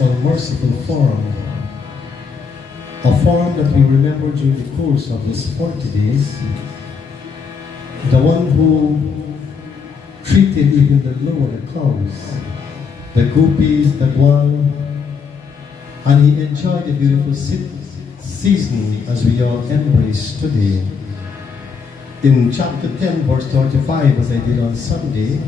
most unmerciful form, a form that we remember during the course of these 40 days, the one who treated even the lower cows, the gopis, the gwal, and he enjoyed the beautiful season as we all embrace today. In chapter 10, verse 35, as I did on Sunday,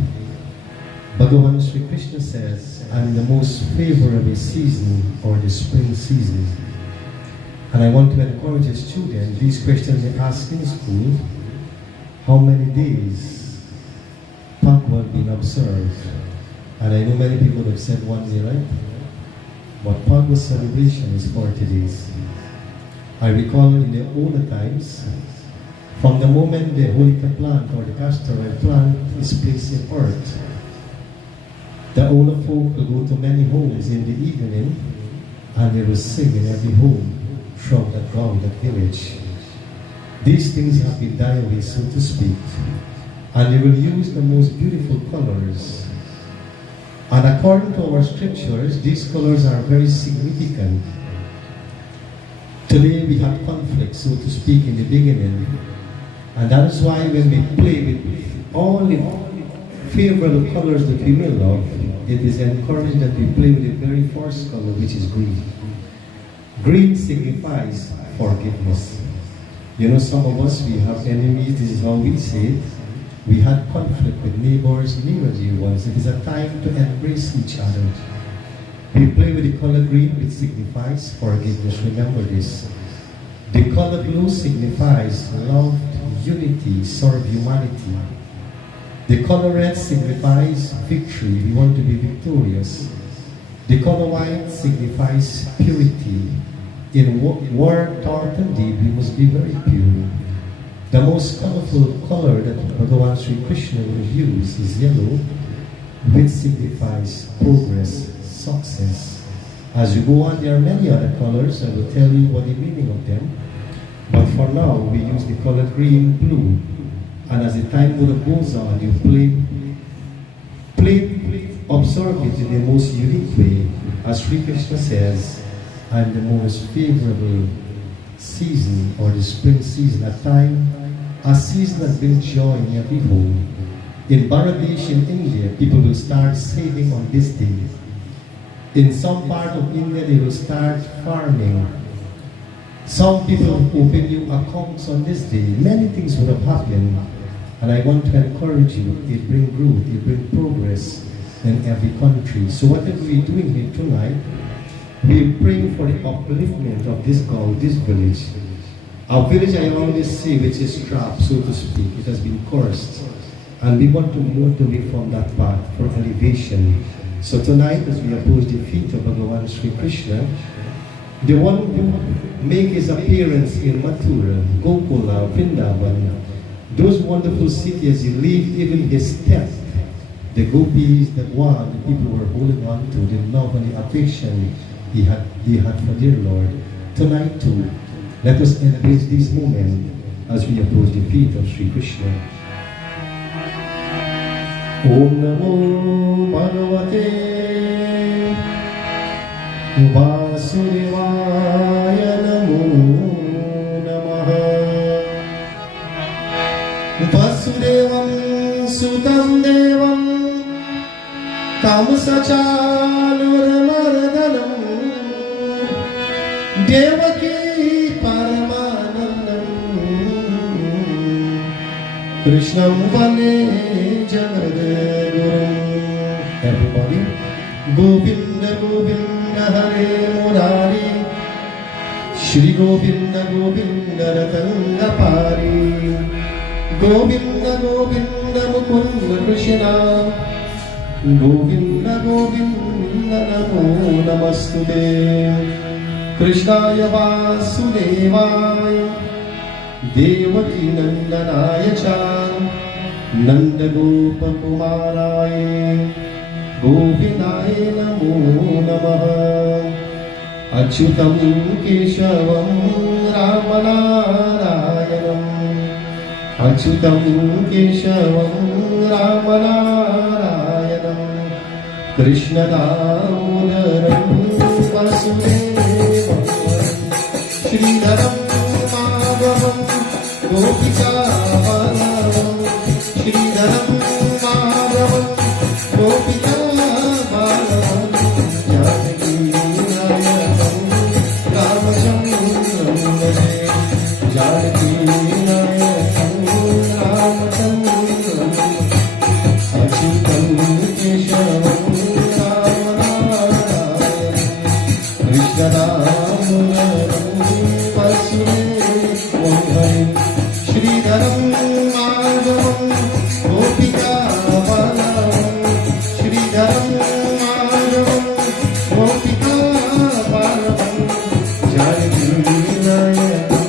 Bhagavan Sri Krishna says, "I'm the most favorable season, or the spring season." And I want to encourage the students, these questions they ask in school, how many days Phagwan been observed? And I know many people have said 1 day, right? But Phagwan celebration is 40 days. I recall in the older times, from the moment the holika plant or the castor oil plant is placed in earth, the older folk will go to many homes in the evening and they will sing in every home throughout that village. These things have been dyed away, so to speak, and they will use the most beautiful colors. And according to our scriptures, these colors are very significant. Today we had conflict, so to speak, in the beginning, and that is why when we play with all the favorable colors that we will love, it is encouraged that we play with the very first color, which is green. Green signifies forgiveness. You know, some of us, we have enemies, this is how we say it. We had conflict with neighbors, near and dear ones. It is a time to embrace each other. We play with the color green, which signifies forgiveness. Remember this. The color blue signifies love, unity, serve humanity. The color red signifies victory. We want to be victorious. The color white signifies purity. In word, thought, and deed, we must be very pure. The most colorful color that Bhagavan Sri Krishna will use is yellow, which signifies progress, success. As you go on, there are many other colors. I will tell you what the meaning of them. But for now, we use the color green, blue. And as the time goes on, you observe it in the most unique way. As Sri Krishna says, "I'm the most favorable season, or the spring season, a season that brings joy in every home." In Bangladesh, in India, people will start saving on this day. In some part of India, they will start farming. Some people open new accounts on this day. Many things would have happened. And I want to encourage you, it brings growth, it brings progress in every country. So whatever we're doing here tonight, we're praying for the upliftment of this God, this village. Our village, I always say, which is trapped, so to speak. It has been cursed. And we want to move away from that path for elevation. So tonight, as we approach the feet of Bhagavan Sri Krishna, the one who make his appearance in Mathura, Gokula, Vrindavan, those wonderful cities, he leave even his step. The gopis, the gwal, the people were holding on to, the love and the affection he had for their Lord. Tonight too, let us embrace this moment as we approach the feet of Sri Krishna. Om Namo Bhagavate Vasudevaya Namo Namaha. Vasudevam Sutam Devam Tamsachalurmardanam Devaki Paramanandam Krishnam Vane Jagadegurum. Everybody, Govinda Govinda Hare Murari, Shri Govinda Govinda Ratanga Pari, Govinda Govinda Mukunda Krishna, Govinda Govinda Namo Namastude, Krishnaya Vasudevaya, Devaki Nandanaya Cha, Nanda Gopa Kumaraya, Govindaya Namo Namaha. Achyutam Keshavam Ramanarayanam, Achyutam Keshavam Ramanarayanam, Krishna Damodaram वासुदेवं श्रीधरं माधवं गोपिकावल्लभं श्रीधरं माधवं गोपिकावल्लभं जानकीनायकं रामचन्द्रं भजे जानकीनायकं रामचन्द्रं अच्युतं केशवं श्रीधरं माधवं गोपिकावल्लभं श्रीधरं माधवं गोपिकावल्लभं जानकीनायकं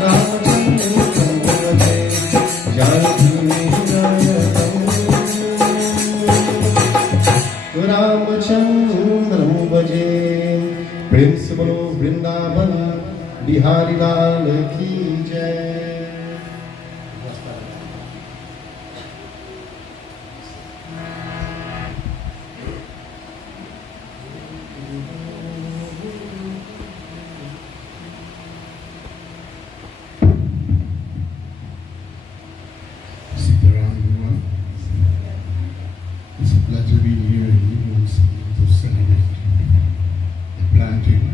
रामचन्द्रं भजे जानकीनायकं रामचन्द्रं भजे। प्रेम से बोलो वृंदावन बिहारी लाल की जय। Sitaram everyone. It's a pleasure being here in Hebrew to celebrate the planting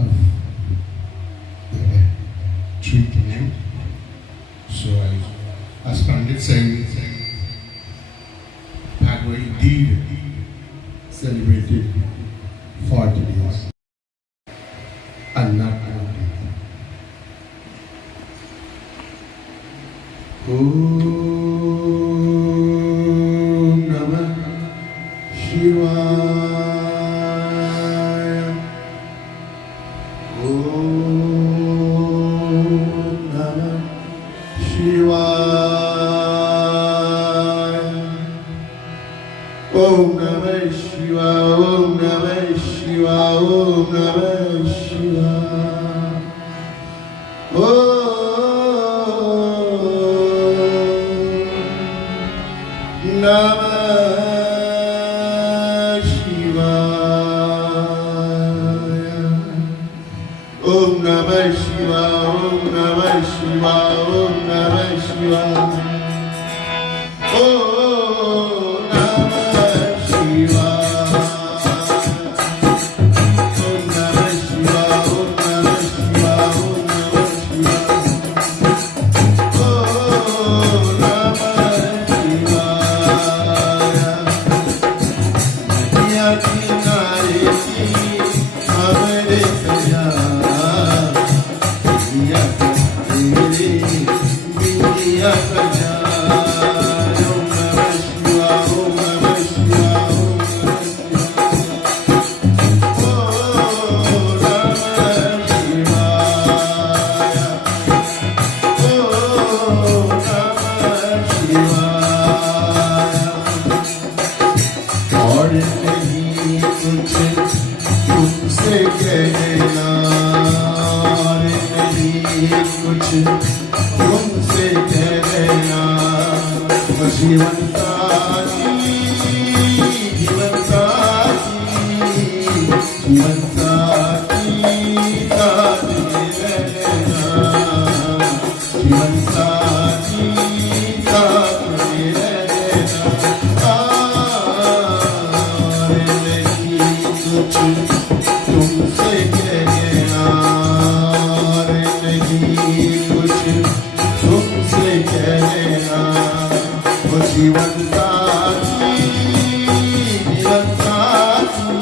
of the tree tonight. So as Pandit saying, Padwa indeed celebrated 40 days and not 1 day. Om Namah Shivaya. Om Namah Shivaya. Om Namah Shivaya. Om Namah Shivaya. Om Namah Shivaya. Namah Shivaya. Om Namah Shivaya. Om Namah Shivaya. Om Namah Shivaya. Om Namah Shivaya. Om Namah Shivaya. Om Namah Shivaya. Om Namah Shivaya. और नहीं कुछ तुमसे कहना, और नहीं कुछ तुमसे कहना। जीवन साथी, जीवन साथी, जीवन साथी साथ में रहना, जीवन साथी साथ में रहना। कुछ तुमसे कहना, नहीं कुछ तुमसे कहना। वो जीवन साथी, जीवन साथी,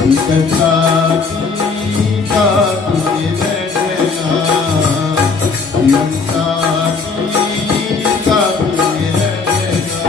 जीवन साथी साथ में रहना, जीवन साथी साथ में रहना।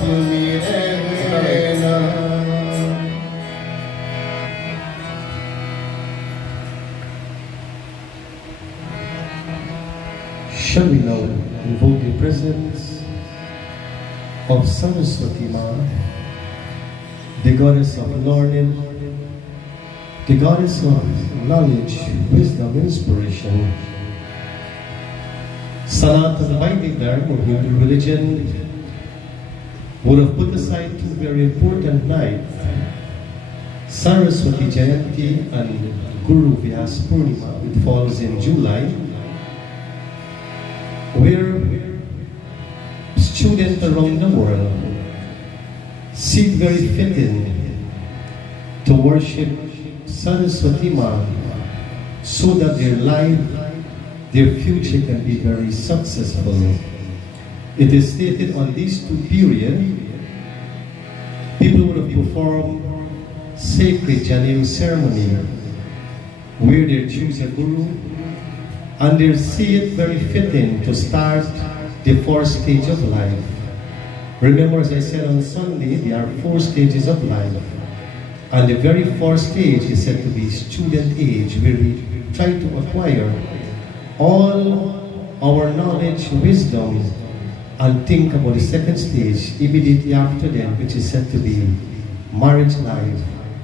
तुम्ही रहना. Shall we now invoke the presence of Saraswati Ma, the goddess of learning, the goddess of knowledge, wisdom, inspiration. Sanatana Vedic Dharma of Hindu religion would have put aside two very important nights, Saraswati Jayanti and Guru Vyas Purnima, which falls in July, where students around the world see it very fitting to worship Saraswati Ma so that their life, their future can be very successful. It is stated on these two periods, people would have performed sacred Janeu ceremony where they choose a guru, and they see it very fitting to start the fourth stage of life. Remember, as I said on Sunday, there are 4 stages of life. And the very first stage is said to be student age, where we try to acquire all our knowledge, wisdom, and think about the second stage immediately after them, which is said to be marriage life,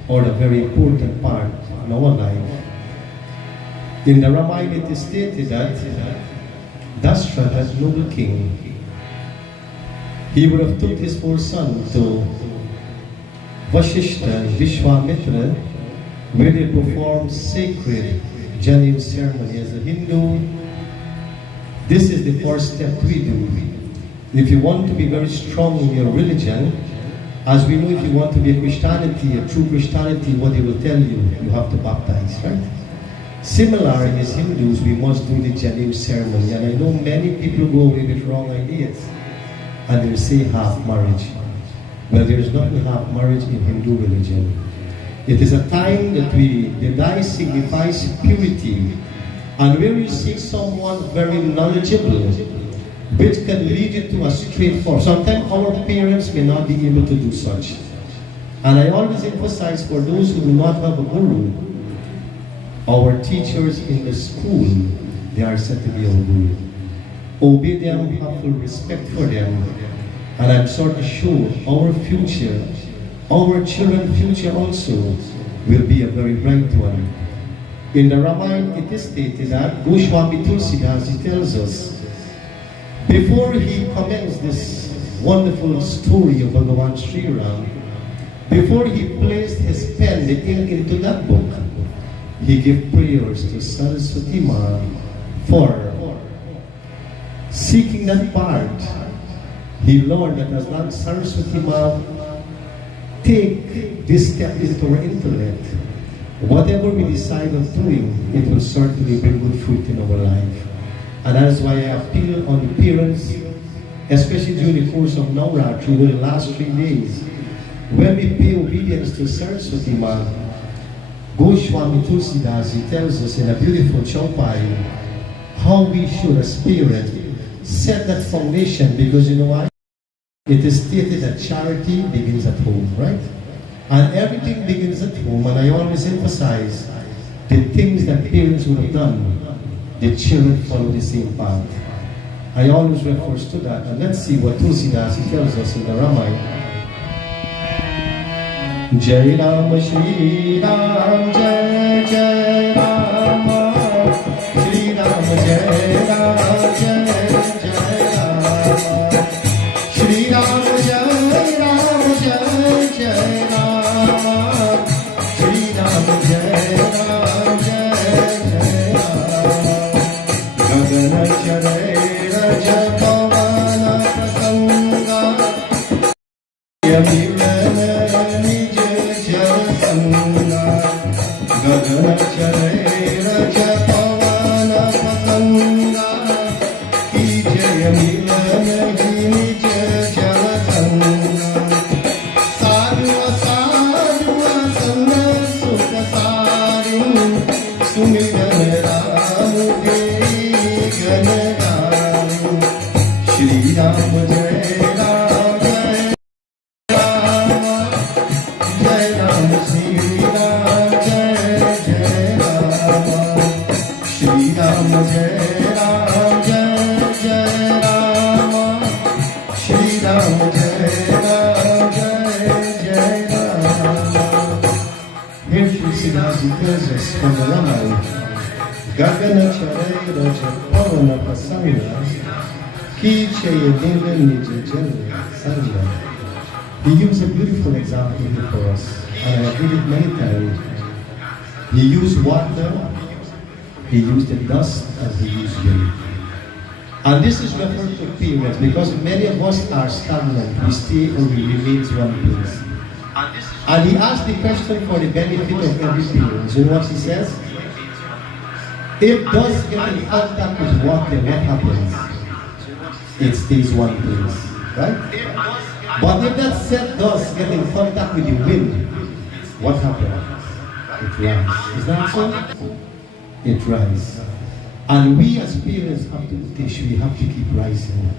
or a very important part in our life. In the Ramayana it is stated that Dashrath, as noble king, he would have took his 4 sons to Vashishta and Vishwamitra, where they performed sacred Janeu ceremony. As a Hindu, this is the first step we do. If you want to be very strong in your religion, as we know, if you want to be a Christianity, a true Christianity, what they will tell you, you have to baptize, right? Similarly, as Hindus, we must do the Janeu ceremony. And I know many people go away with wrong ideas and they say half marriage. Well, there is nothing half marriage in Hindu religion. It is a time that the dye signifies purity. And where you seek someone very knowledgeable, which can lead you to a straightforward. Sometimes our parents may not be able to do such. And I always emphasize for those who do not have a guru, our teachers in the school, they are said to be our guru. Obey them, have full respect for them, and I'm sort of sure our future, our children's future also, will be a very bright one. In the Ramayana it is stated that Goswami Tulsidas, he tells us, before he commenced this wonderful story of Bhagavan Sri Ram, before he placed his pen, the ink, into that book, he gave prayers to Saraswati Ma for seeking that part. He learned that as long as Saraswati Ma take this step into our intellect, whatever we decide of doing, it will certainly bring good fruit in our life. And that is why I appeal on the parents, especially during the course of Navratri, during the last 3 days, when we pay obedience to Saraswati Ma, Goswami Tulsidas, he tells us in a beautiful chaupai how we should as parents set that foundation, because you know why? It is stated that charity begins at home, right? And everything begins at home, and I always emphasize the things that parents would have done, the children follow the same path. I always refer to that, and let's see what Tulsidas, he tells us in the Ramayana. Jai Ram Shri Ram Jai Jai Ram Shri Ram Jai Ram Jai Jai Ram Shri Ram Jai Ram Jai Jai Ram Shri Ram Jai Ram Jai Jai Ram Gagan Charai Raja Pavana Prasanga Yamilana Gagan Charai Raja Pavana Prasanga Ki Jaya Milana Nij Jala Sanga Sadhu Sadhu Sanga Sukha Sarin Sumiran Ram Dei Ganagarin Shri Ram Jai Chandaramai, Gagana Charai Raja Pavana Pasanga, Ki Chaya Deva Nija Jala Sanga. He used a beautiful example here for us, and I have read it many times. He used water, he used the dust, and he used wind. And this is referred to periods because many of us are stagnant. We stay or we remain in one place. And he asked the question for the benefit of every parent. You know what he says? If dust gets in contact with water, what happens? It stays one place, right? But if that said dust gets in contact with the wind, what happens? It rises. Is that so? It rises. And we as parents have to teach, we have to keep rising.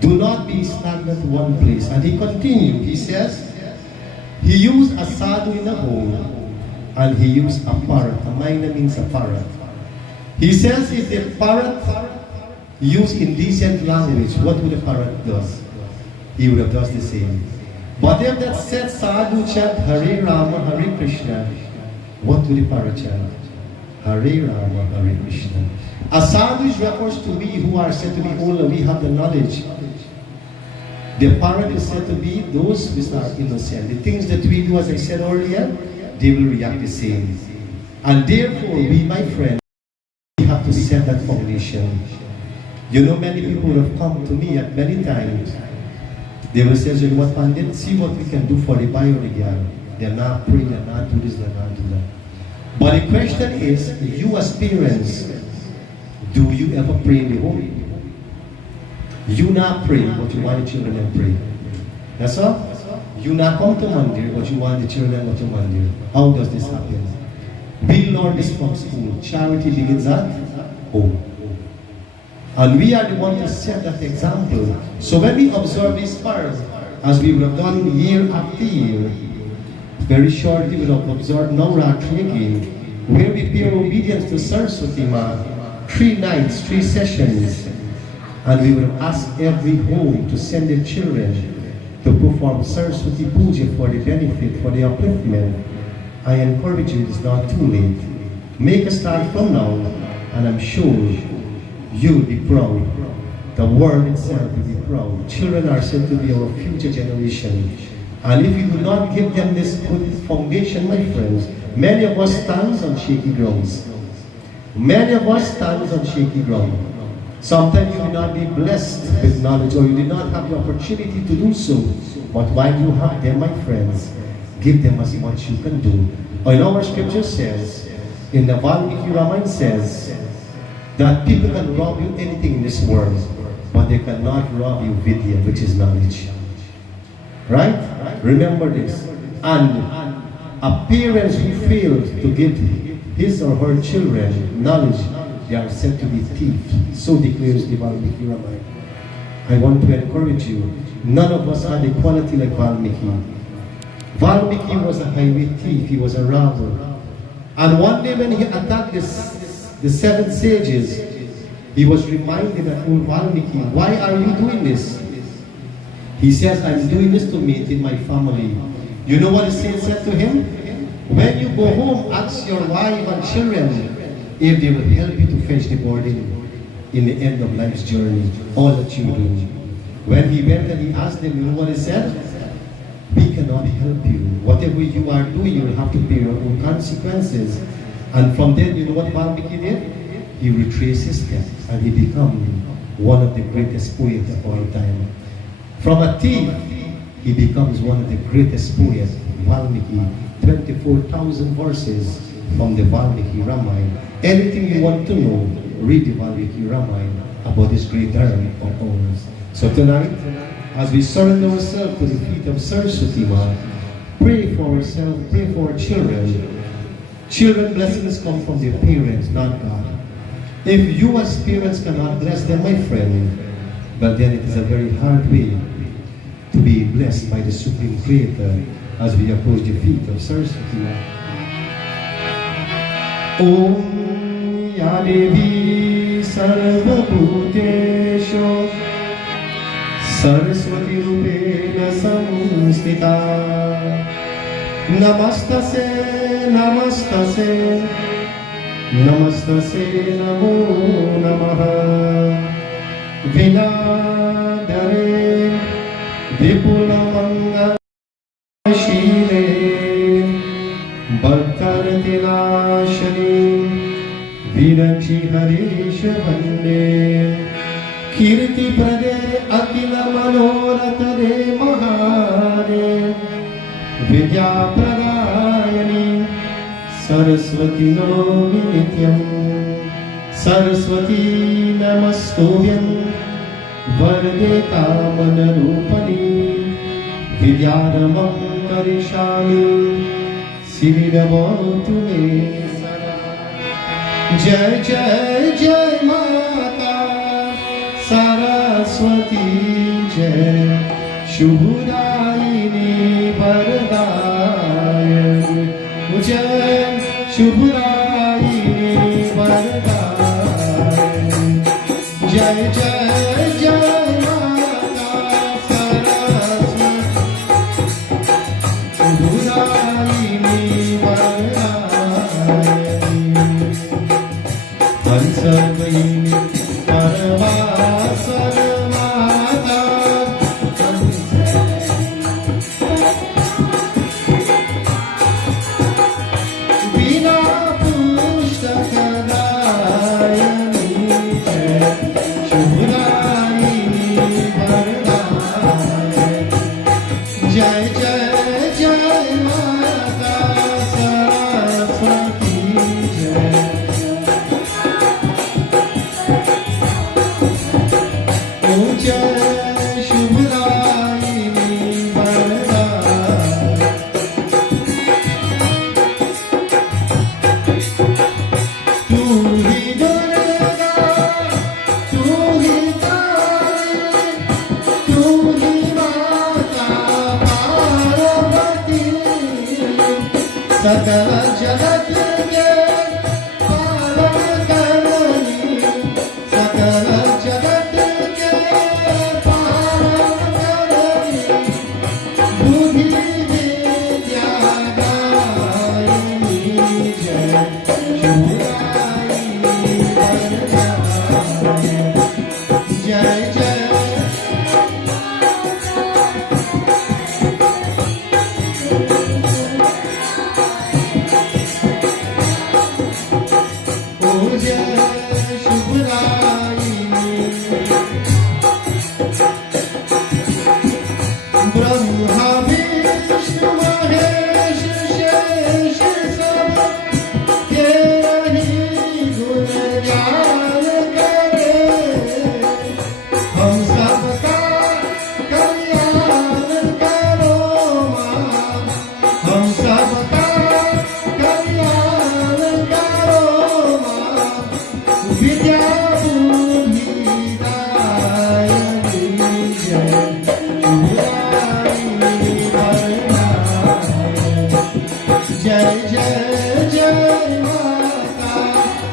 Do not be stagnant in one place. And he continued, he says, he used a sadhu in a home, and he used a parrot. A minor means a parrot. He says if the parrot used indecent language, what would the parrot do? He would have done the same. But if that said sadhu chant Hare Rama, Hare Krishna, what would the parrot chant? Hare Rama, Hare Krishna. A sadhu refers to we who are said to be older, we have the knowledge. The parrot is said to be those who are innocent. The things that we do, as I said earlier, they will react the same. And therefore, we, my friend, we have to set that foundation. You know, many people have come to me at many times. They will say, you know what, Pandit, see what we can do for the boy or the girl. They're not praying, they're not do this, they're not do that. But the question is, you as parents, do you ever pray in the home? You not pray, but you want the children to pray. That's all? You not come to Mandir, but you want the children to go to Mandir. How does this happen? We learn this from school. Charity begins at home. And we are the ones to set that example. So when we observe this part, as we have done year after year, very shortly we will observe Navratri again, where we pay obedience to Saraswati Ma, 3 nights, 3 sessions, and we will ask every home to send their children to perform Saraswati Puja for the benefit, for the upliftment. I encourage you, it's not too late. Make a start from now, and I'm sure you'll be proud. The world itself will be proud. Children are said to be our future generation. And if you do not give them this good foundation, my friends, many of us stand on shaky grounds. Many of us stand on shaky ground. Sometimes you will not be blessed with knowledge, or you did not have the opportunity to do so. But while you have them, my friends, give them as much you can do. In our scripture says, in the Valmiki Ramayana says, that people can rob you anything in this world, but they cannot rob you vidya, which is knowledge. Right? Remember this. And a parent who fails to give his or her children knowledge, they are said to be thieves. So declares the Valmiki Ramayana. I want to encourage you, none of us had a quality like Valmiki. Valmiki was a highway thief, he was a robber. And one day when he attacked the 7 sages, he was reminded that, oh Valmiki, why are you doing this? He says, I'm doing this to maintain my family. You know what the sage said to him? When you go home, ask your wife and children if they will help you to fetch the burden in the end of life's journey, all that you do. When he went and he asked them, you know what he said? We cannot help you. Whatever you are doing, you will have to bear your own consequences. And from then, you know what Valmiki did? He retraced his steps and he became one of the greatest poets of all time. From a thief, he becomes one of the greatest poets, Valmiki. 24,000 verses from the Valmiki Ramayana. Anything you want to know, read the Valmiki Ramayana about this great diary of ours. So tonight, as we surrender ourselves to the feet of Saraswati Ma, pray for ourselves, pray for our children. Children blessings come from their parents, not God. If you as parents cannot bless them, my friend, but then it is a very hard way to be blessed by the Supreme Creator as we approach the feet of Saraswati Ma. Om Ya Devi Sarva Bhuteshu Saraswati Rupena Samstita नमस्तसे नमस्तसे नमस्तसे नमो नमः विनादरे विपुलमङ्गलशीले भक्तरतिनाशने विरक्षि हरीश वन्दे कीर्तिप्रदे अखिल मनोरथरे महारे विद्याप्रदायिनी सरस्वती नौमि नित्यं सरस्वती नमस्तुभ्यं वरदे कामनरूपिणी विद्यारम्भं करिष्यामि सिद्धिर्भवतु मे सदा। जय जय जय माता सरस्वती जय शुभदायिनी वरदायिनी जय शुभदायिनी वरदायिनी जय जय जय माता सरस्वती शुभदायिनी वरदायिनी हंसमयिनी परमासन माता बिना पुस्तकदायिनी जय शुभदायिनी वरदायिनी जय जय जय माता सरस्वती जय जय शुभदायिनी वरदायिनी तू ही दुर्गा तू ही तारी तू ही माता पार्वती सकल जगत के पालन करनी सकल जगत के पालन करनी बुद्धि विद्या दायिनी जय शुभदायिनी वरदायिनी जय जय ओ जय शुभदायिनी ब्रह्मा विष्णु महेश शेष सब तेरा ही गुण गान करे हम सबका कल्याण करो माँ हम सबका कल्याण करो माँ विद्या बुद्धि दायिनी जय शुभदायिनी वरदायिनी जय जय जय माता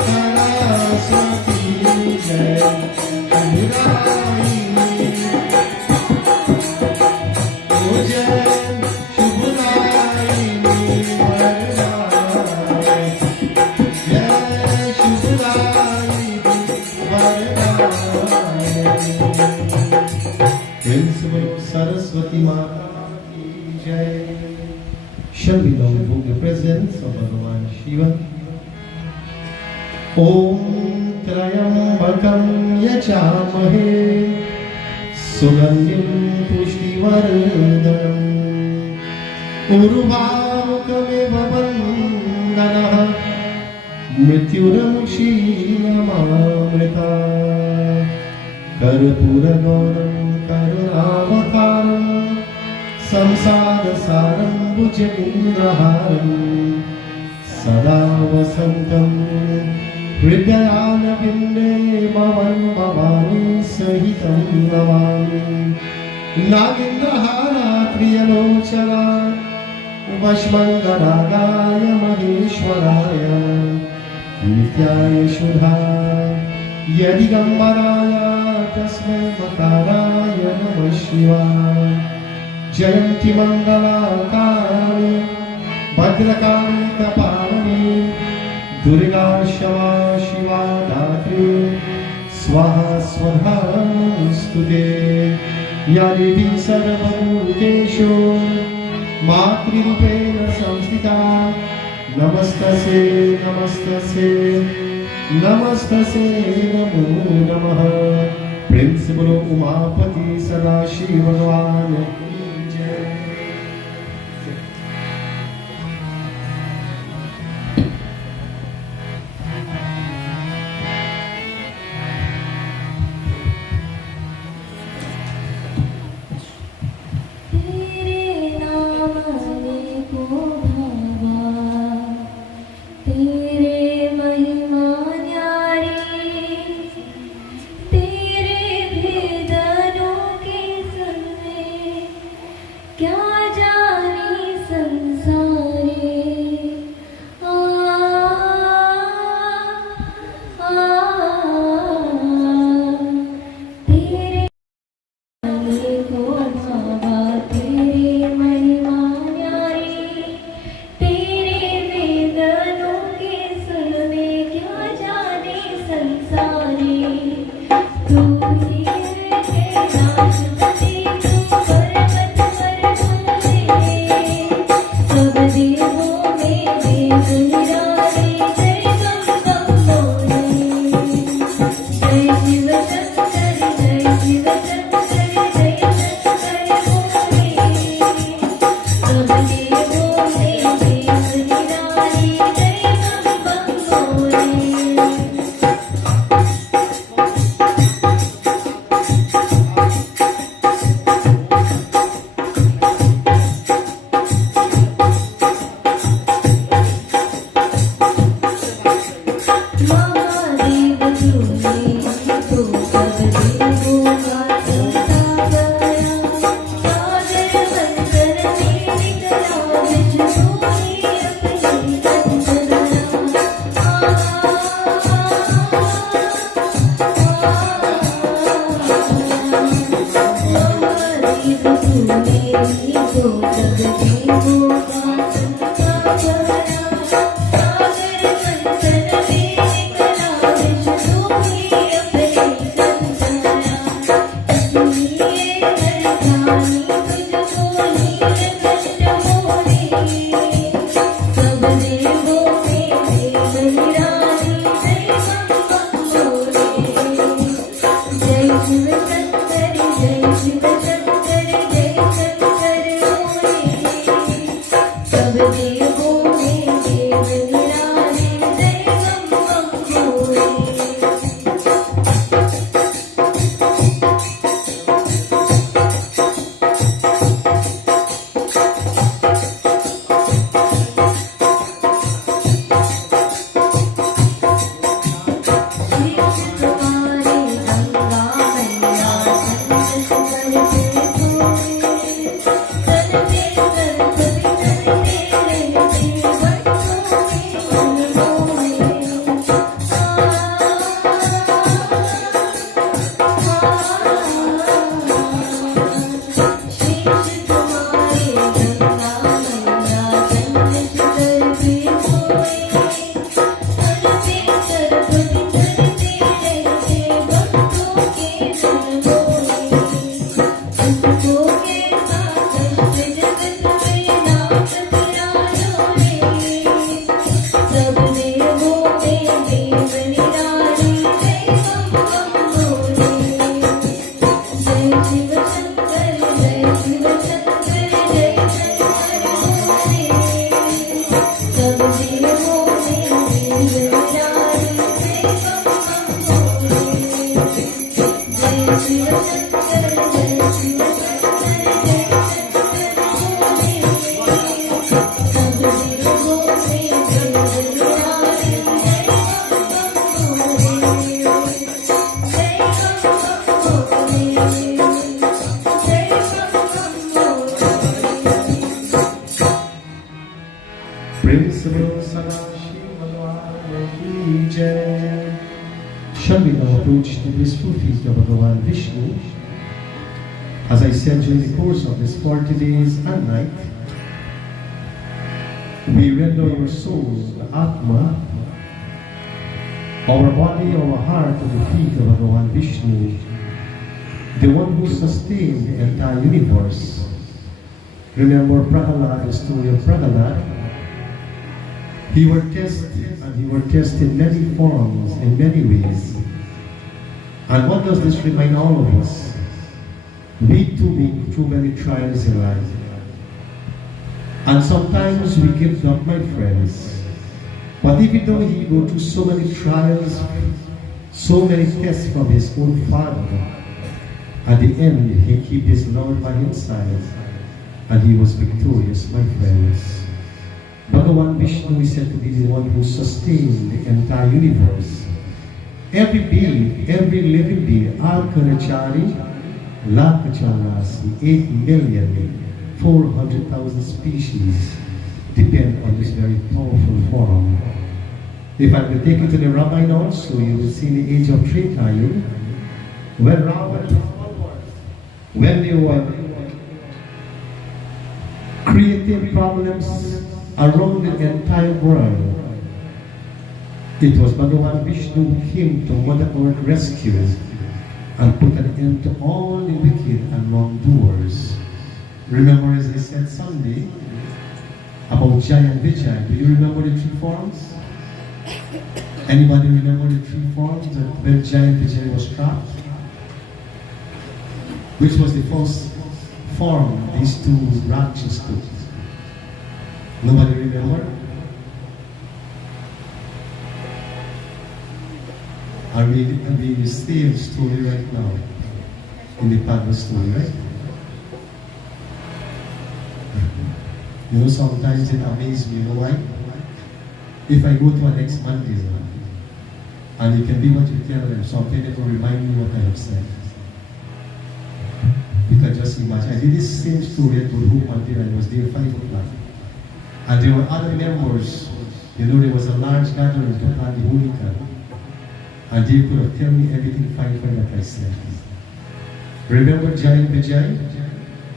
सरस्वती जय शुभदायिनी ओ जय शुभदायिनी वरदायिनी जय शुभदायिनी वरदायिनी प्रिंसिपल सरस्वती माता की जय। Shall we now invoke the presence of Bhagavan Shiva? Om Trayambakam Yachamahe Sugandhim Pushtivardanam Urvakamiva Vandanaha Mrityuramukshiyamamrita Karpuragauram Karunavakaram Samsarasaram Bhujagindraharam Sada Vasantam Hridayanavinne Bhavan Bhavani Sahitam Navami Nagindrahara Priyalochana Vashmangaragaya Maheshwaraya Nityaya Shudha Yadigambaraya Tasmai Makaraya Namah Shivaya Jayanti Mangala Kari भद्रकान्तपावनी Durga क्षमा शिवा धात्री स्वाहा स्वधा स्तुते या देवी सर्वभूतेषु मातृरूपेण संस्थिता नमस्तस्यै नमस्तस्यै नमस्तस्यै नमो नमः। प्रेम से बोलो उमापति सदाशिव भगवान की जय। Shall we now approach the blissful feast of Bhagavan Vishnu? As I said during the course of this 40 days and night, we render our soul, the Atma, our body, our heart to the feet of Bhagavan Vishnu, the one who sustained the entire universe. Remember Prahalad, the story of Prahalad? He was tested, and he was tested in many forms, in many ways. And what does this remind all of us? We too go through many trials in life. And sometimes we give up, my friends. But even though he go through so many trials, so many tests from his own father, at the end he kept his Lord by his side, and he was victorious, my friends. Bhagavan Vishnu is said to be the one who sustained the entire universe. Every being, every living being, Alkanachari, Lakacharasi, 8,400,000 species depend on this very powerful form. If I will take you to the Rabbi now, so you will see the age of Treta Yuga, when they were creating problems around the entire world, it was Bhagavan Vishnu who came to Mother Earth rescue and put an end to all the wicked and wrongdoers. Remember, as I said Sunday, about Jaya and Vijay. Do you remember the three forms? Anybody remember the three forms that when Jaya and Vijay was trapped? Which was the first form these two branches took? Nobody remember? Are we in the same story right now? In the Padma story, right? You know, sometimes it amazes me, you know why? If I go to an ex-Mandir, and it can be what you tell them, something that will remind me what I have said. You can just imagine. I did this same story at Guru Mandir, and I was there 5 o'clock. And there were other members. You know, there was a large gathering to plan the Holika. And they could have told me everything fine for what I said. Remember Jai and Vijay?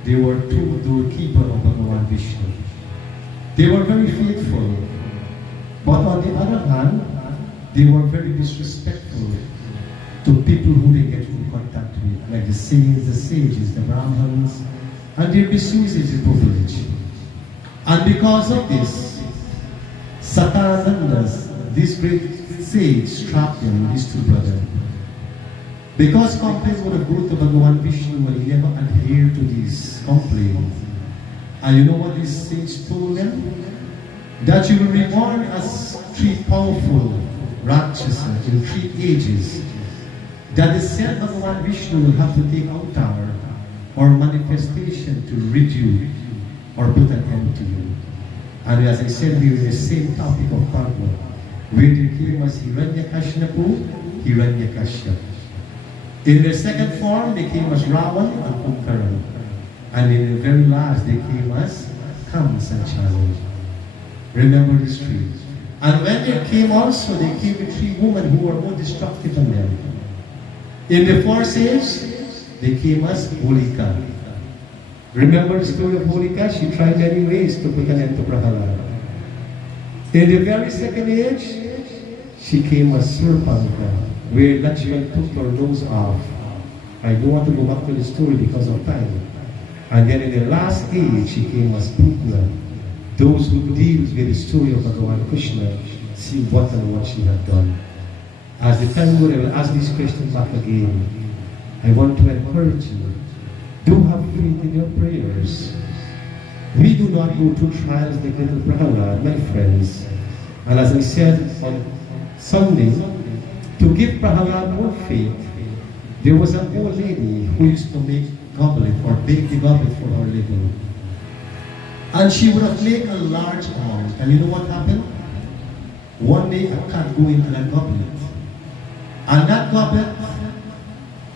They were two doorkeepers of Bhagavan Vishnu. They were very faithful. But on the other hand, they were very disrespectful to people who they get in contact with, like the saints, the sages, the Brahmins, and they misused the privilege. And because of this, Satanandas, this great sage, trapped them, these two brothers. Because complaints would have go to Bhagavan Vishnu, and he never adhered to these complaints. And you know what this sage told them? That you will be born as 3 powerful Rakshasas in 3 ages. That the said Bhagavan Vishnu will have to take avatar or manifestation to rid you or put an end to you. And as I said, we were the same topic of Padma, where they came as Hiranyakashipu, Hiranyakashyap. In their second form, they came as Ravan and Kumkaran. And in the very last, they came as Kams and Challenge. Remember these 3. And when they came also, they came with 3 women who were more destructive than them. In the 4th age, they came as Holika. Remember the story of Holika? She tried many ways to put an end to Prahalada. In the very 2nd age, she came as Surpanka, where Lakshman took her nose off. I don't want to go back to the story because of time. And then in the last age, she came as Putna. Those who deal with the story of Bhagavan Krishna see what and what she had done. As the time goes, I will ask this question back again. I want to encourage you. Do have faith in your prayers. We do not go through trials like little Prahalad, my friends. And as I said on Sunday, to give Prahalad more faith, there was an old lady who used to make goblet or bake the goblet for her living. And she would have made a large amount. And you know what happened? One day a cat go into that goblet. And that goblet,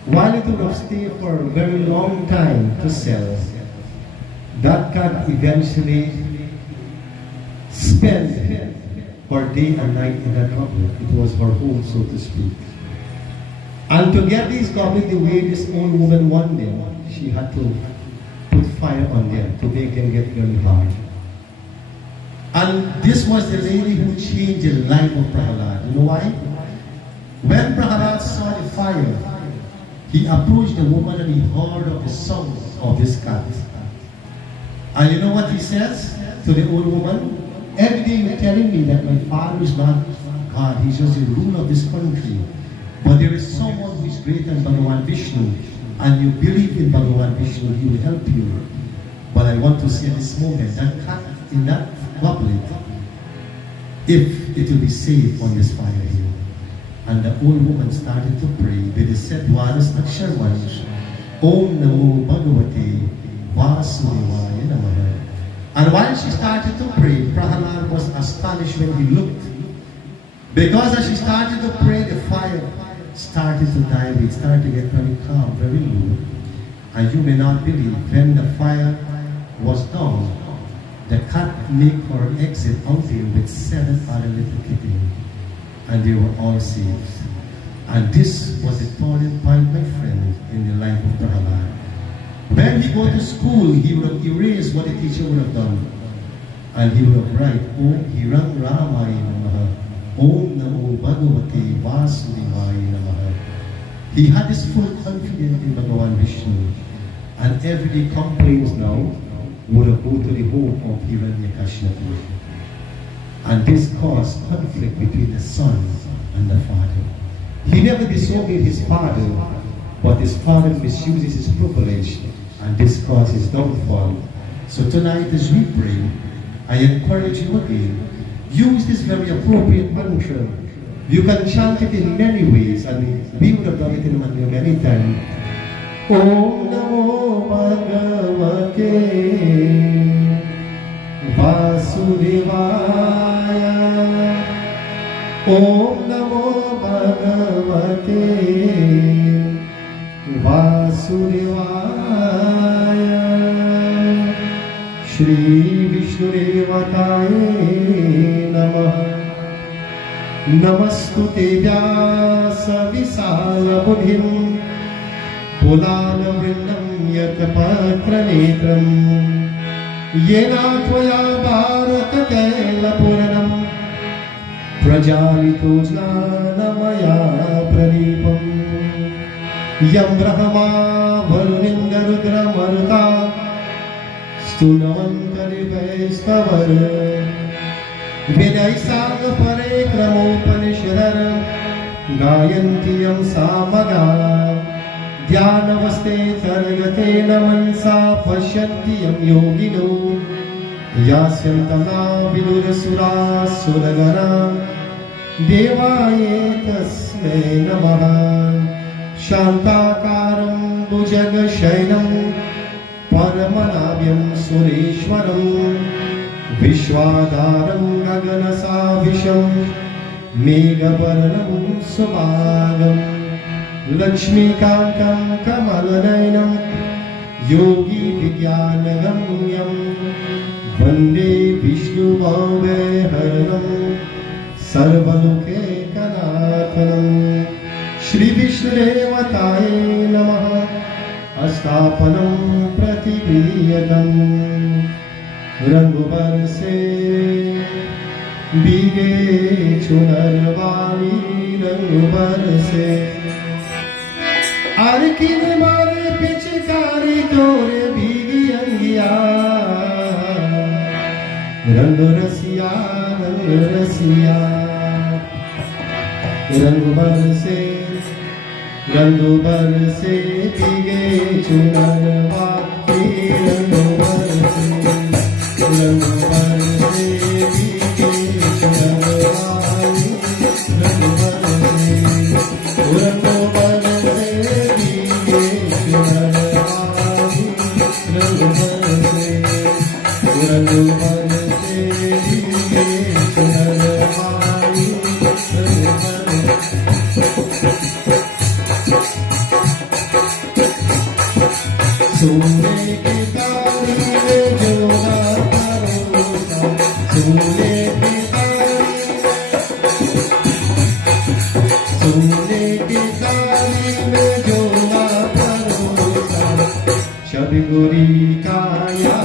while it would have stayed for a very long time to sell, that cat eventually spent her day and night in that goblet. It was her home, so to speak. And to get these goblets the way this old woman wanted them, she had to put fire on them to make them get very hard. And this was the lady who changed the life of Prahalad. You know why? When Prahalad saw the fire, he approached the woman and he heard of the song of this cat. And you know what he says to the old woman? Every day you're telling me that my father is not God, he's just the ruler of this country. But there is someone who is greater than Bhagavan Vishnu, and you believe in Bhagavan Vishnu, he will help you. But I want to say at this moment, that cat in that goblet, if it will be safe on this fire here. And the old woman started to pray with the said Dwaras Aksharvansh, Om Namo Bhagavate Vasudevaya Namaha. And while she started to pray, Prahalad was astonished when he looked. Because as she started to pray, the fire started to die away. It started to get very calm, very low. And you may not believe, when the fire was down, the cat made her exit out there with 7 other little kittens. And they were all saved. And this was the turning point, my friend, in the life of Prahalad. When he go to school, he would have erased what the teacher would have done. And he would have write, Om Hirang Ramaya Namaha, Om Namo Bhagavate Vasudevaya Namaha. He had this full confidence in Bhagavan Vishnu. And everyday complaints now would have go to the home of Hiranyakashipu. And this caused conflict between the son and the father. He never disobeyed his father, but his father misuses his privilege, and this caused his downfall. So tonight as we pray, I encourage you again, use this very appropriate mantra. You can chant it in many ways, and we would have done it in mantra many times. Om Namo Bhagavate Vasudevaya, Om Namo Bhagavate Vasudevaya, Shri Vishnudevataye Namaha, Namastute Vyasa Visala Buddhim, Pulala Vrindam Yatapatra Netram, Yena Tvaya Bharata Kaila Puranam, Prajalito Jnanamaya Pradipam, Yam Brahma Varuninda Rudra Maruta, Stunavantari Vaishkavar, Vinaysaga Parekramopanishadar, Gayantiyam Samaga, Dhyanavaste Targate Namansa Pashyantiyam Yogino, Yasyantana Vidurasura Suragana, Devaye Tasme Namaha, Shantakaram Bhujagashainam, Paramanabhyam Sureshwaram, Vishwadaram Gaganasavisham, Megavaranam Subhagam, Lakshmi Kankam Kamalainam, Yogi Vigyanagam, Vande Vishnu Bhave Haranam, Sarvaloke Kanathanam, Shri Vishnudevataye Namaha, Astapanam Pratigriyatam, Rangubar se Bige Chunarvani, Rangubar se Arkin Mare Pichikari Tore Bigi Angiya, Rangurasiya, Rangurasiya, Rangubar se Bige Chunarvani, Rangubar se Guri kaya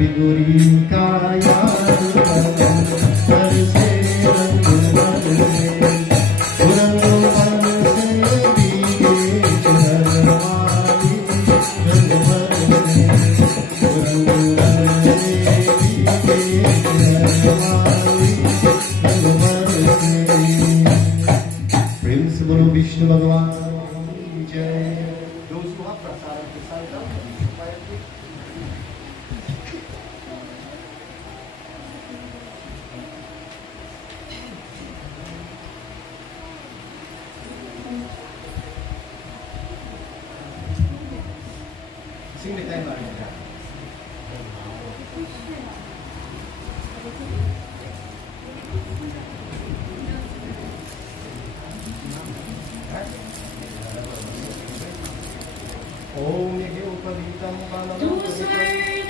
बिगुरी काया हर से रंग बदले रंग बन से बीगे हरवाली रंग बदले रंग बन से बीगे हरवाली रंग बदले। प्रेम से बोलो विष्णु भगवान की जय। Sing the time line. Om Nidhi Upaditam Kalam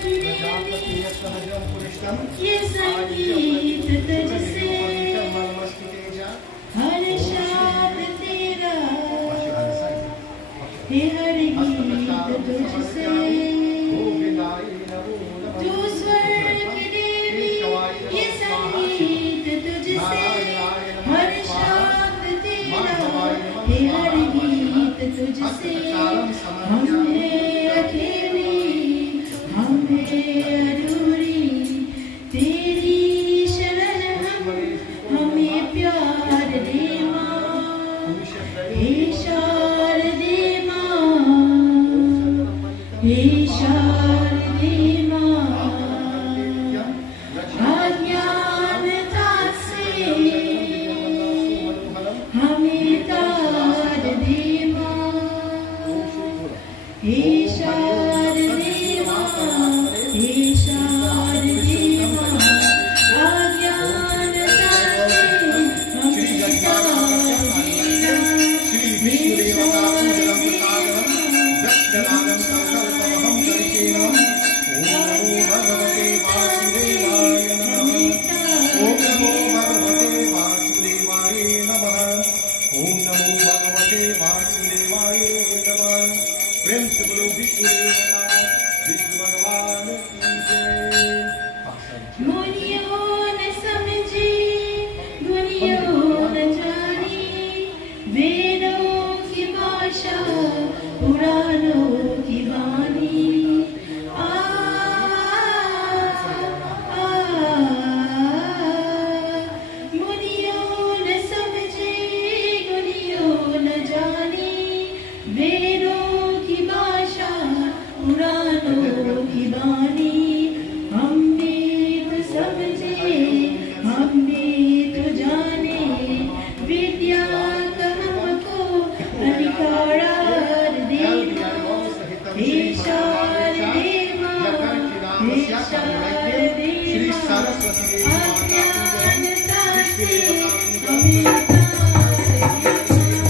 Prajapati Sahajam Purishtam ये संगीत तुझसे हर शाम तेरा हे हर गीत तुझसे तू स्वर्ग देवी ये संगीत तुझसे हर शाम तेरा हे हर गीत तुझसे हमें अकेली हमें अधूरी तेरी शरण हमें प्यार दे माँ हे शारदे माँ हे शारदे माँ अज्ञानता से हमें तार दे माँ हे शारदे माँ हे शारदे माँ अज्ञानता से हमें तार देना हे शारदे मुनियों न समझे दुनियों न जाने वेदों की भाषा पुराणों की वाणी मुनियों न समझे दुनियों न जाने वेदों की भाषा पुराणों की वाणी हमने तो समझे हमने तो जाने विद्या का हमको अधिकार देना हे शारदे माँ हे शारदे माँ अज्ञानता से हमें तार दे माँ।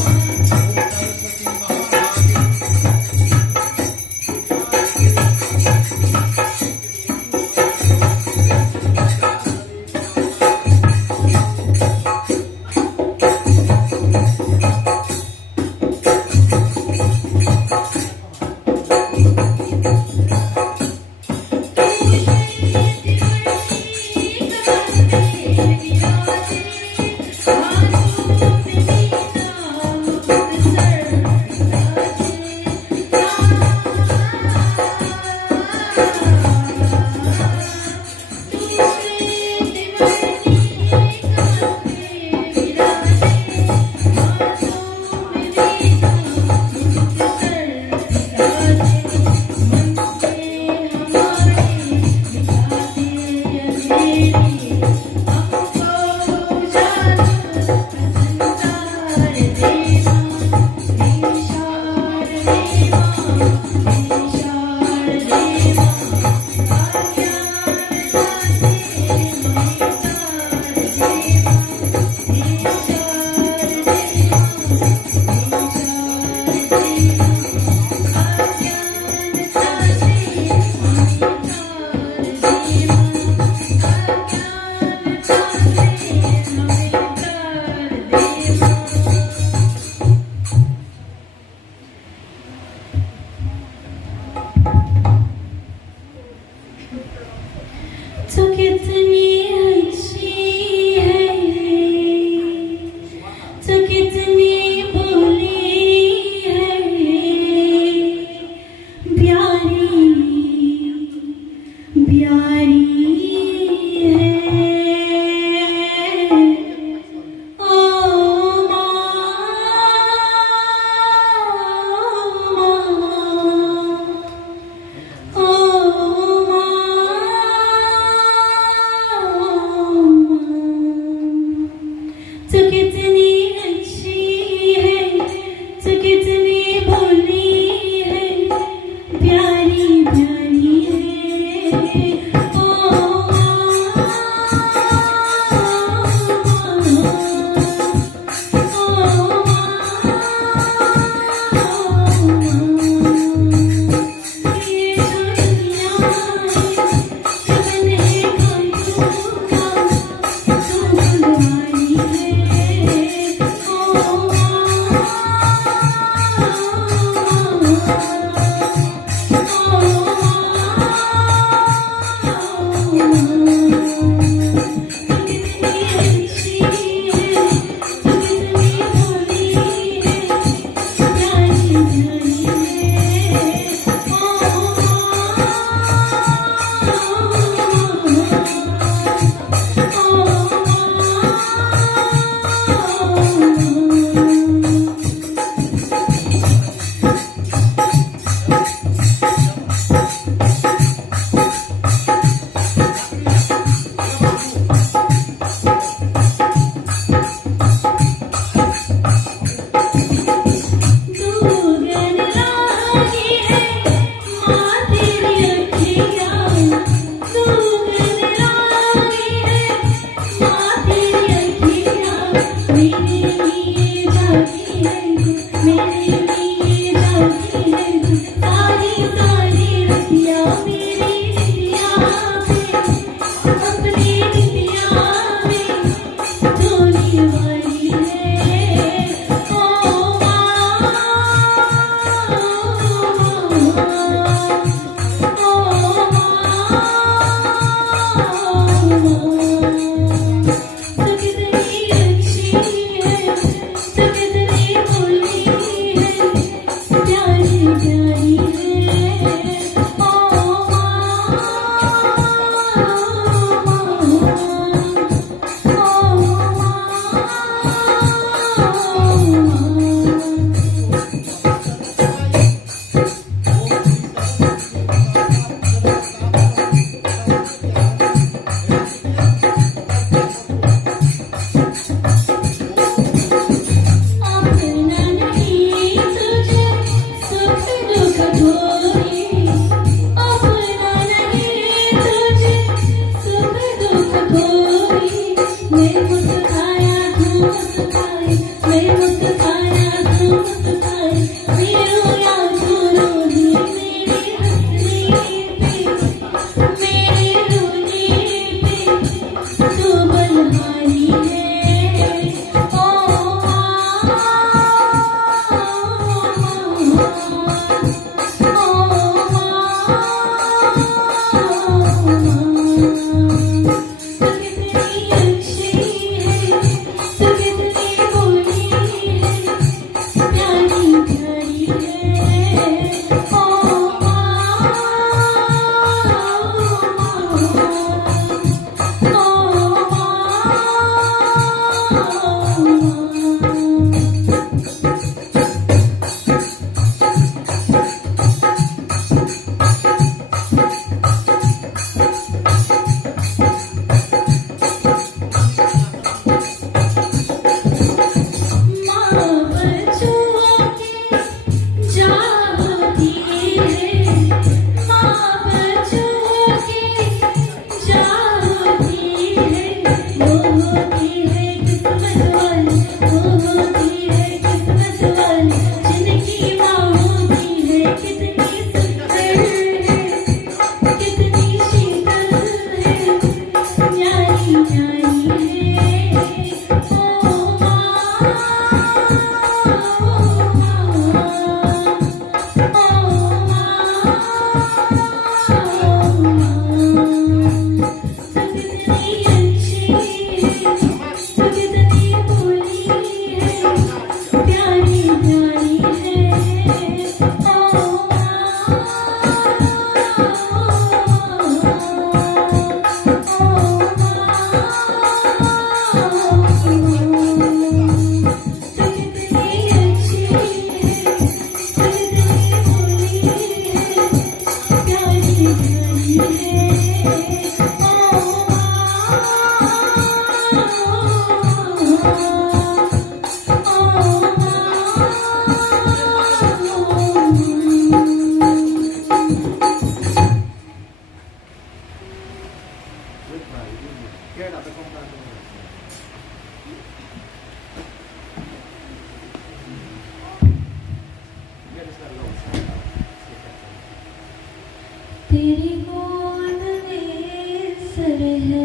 तेरी गोद में सर है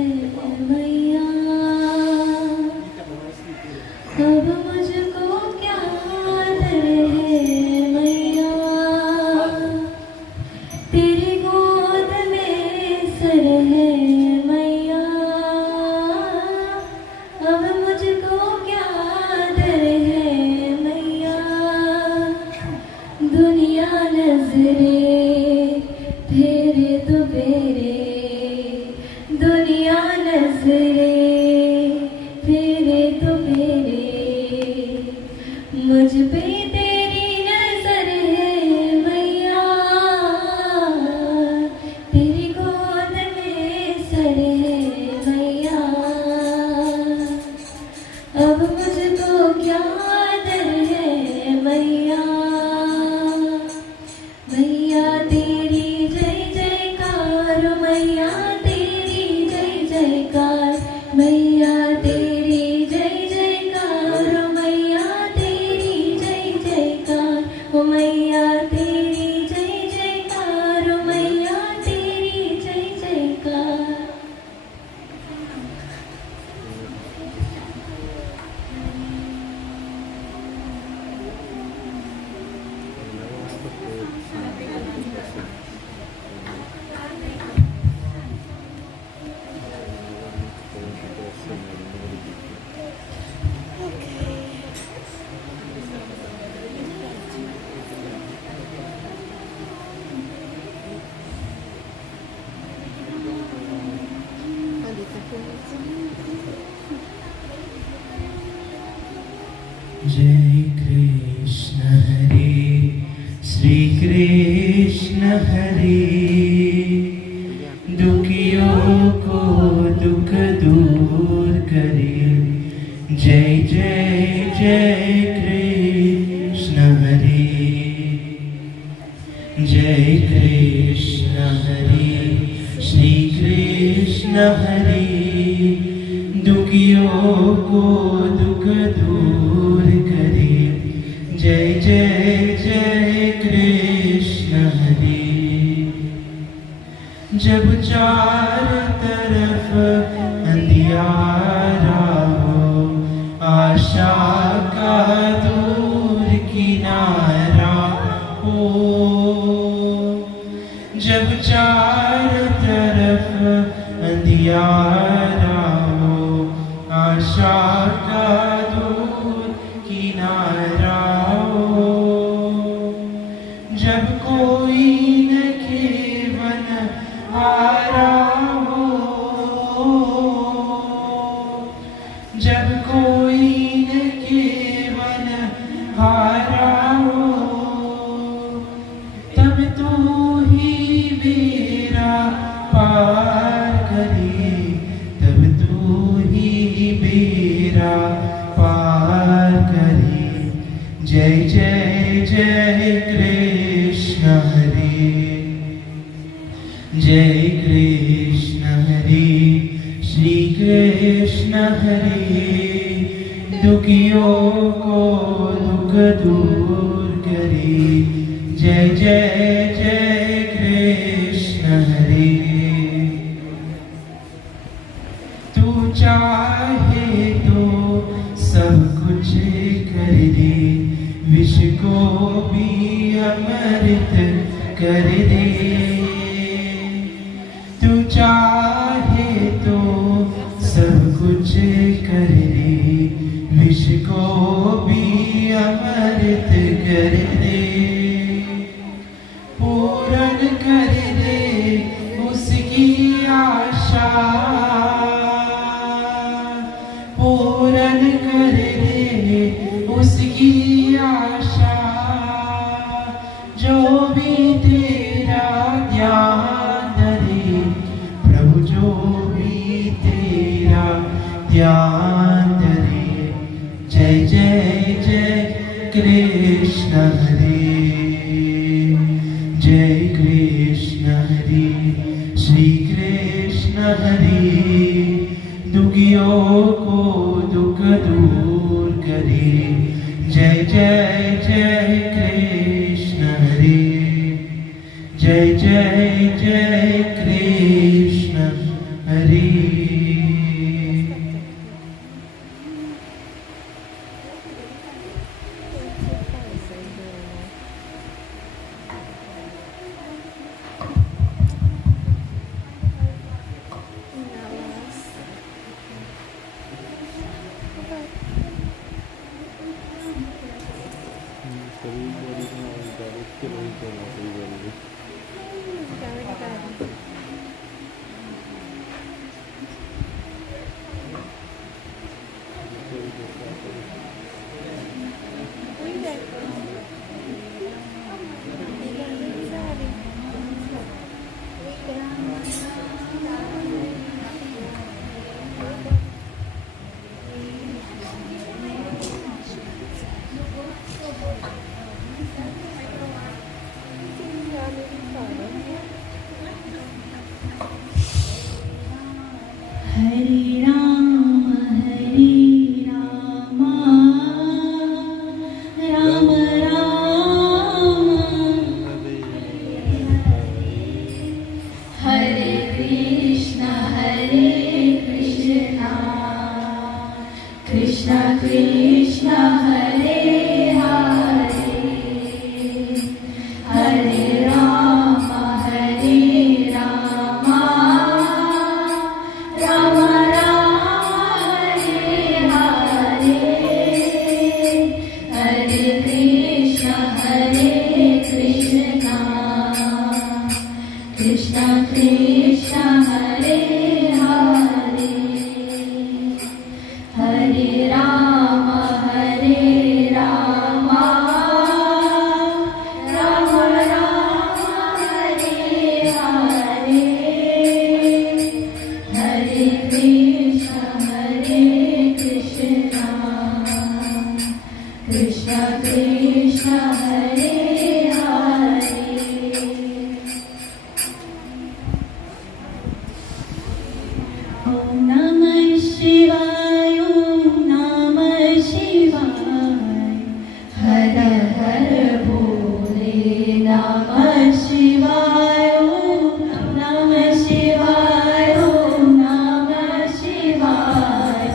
मैया, अब मुझको क्या डर है मैया। तेरी गोद में सर है मैया, अब मुझको क्या डर है मैया। दुनिया नजरे फेरे तो फेरे, दुनिया नजरे फेरे तो फेरे, मुझ पे तेरी नजर है मैया। तेरी गोद में सर है मैया, अब मुझको क्या डर है मैया। मैया तेरी जय जय जय जय कृष्ण हरे, जय कृष्ण हरे, श्री कृष्ण हरे, दुखियों को दुख दूर करे। जय जय जय कृष्ण हरे। जब चार तरफ अंधियारा हो, आशा का दूर किनारा हो। जब चार तरफ अंधियारा हो, आशा का दूर किनारा हो। जब कोई न केवल हारा हो, जब कोई न केवल हारा हो, तब तू ही बेड़ा पार करे, तब तू ही बेड़ा पार करे। जय जय जय कृष्ण हरे, जय कृष्ण हरे, श्री कृष्ण हरे, दुखियों को दुख दूर करे। जय जय जय कृष्ण हरे। तू चाहे तो सब कुछ कर दे, विष को भी अमृत कर दे। तू चाहे तो सब कुछ कर दे, विष को भी अमृत कर दे। पूर्ण कर दे उसकी आशा, पूर्ण कर दे उसकी आशा। जो भी तेरा ध्यान धरे, प्रभु जो भी तेरा ध्यान धरे। जय जय जय कृष्ण हरे, जय कृष्ण हरे, श्री कृष्ण हरे, दुखियों को दुख दूर करे। जय जय जय कृष्ण हरे, जय जय जय कृष्ण हरे। हरे राम राम राम हरे कृष्ण कृष्ण कृष्ण हरे हरे, हरे राम राम राम हरे हरे, हरे कृष्ण कृष्ण कृष्ण हरे हरे, हरे राम राम राम हरे हरे, हरे कृष्ण ॐ नमः शिवाय ॐ नमः शिवाय हर हर भोले नमः शिवाय ॐ नमः शिवाय ॐ नमः शिवाय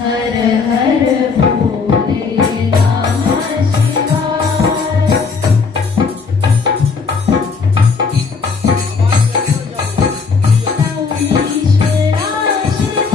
हर हर भोले नमः शिवाय ईश्वरा Shiv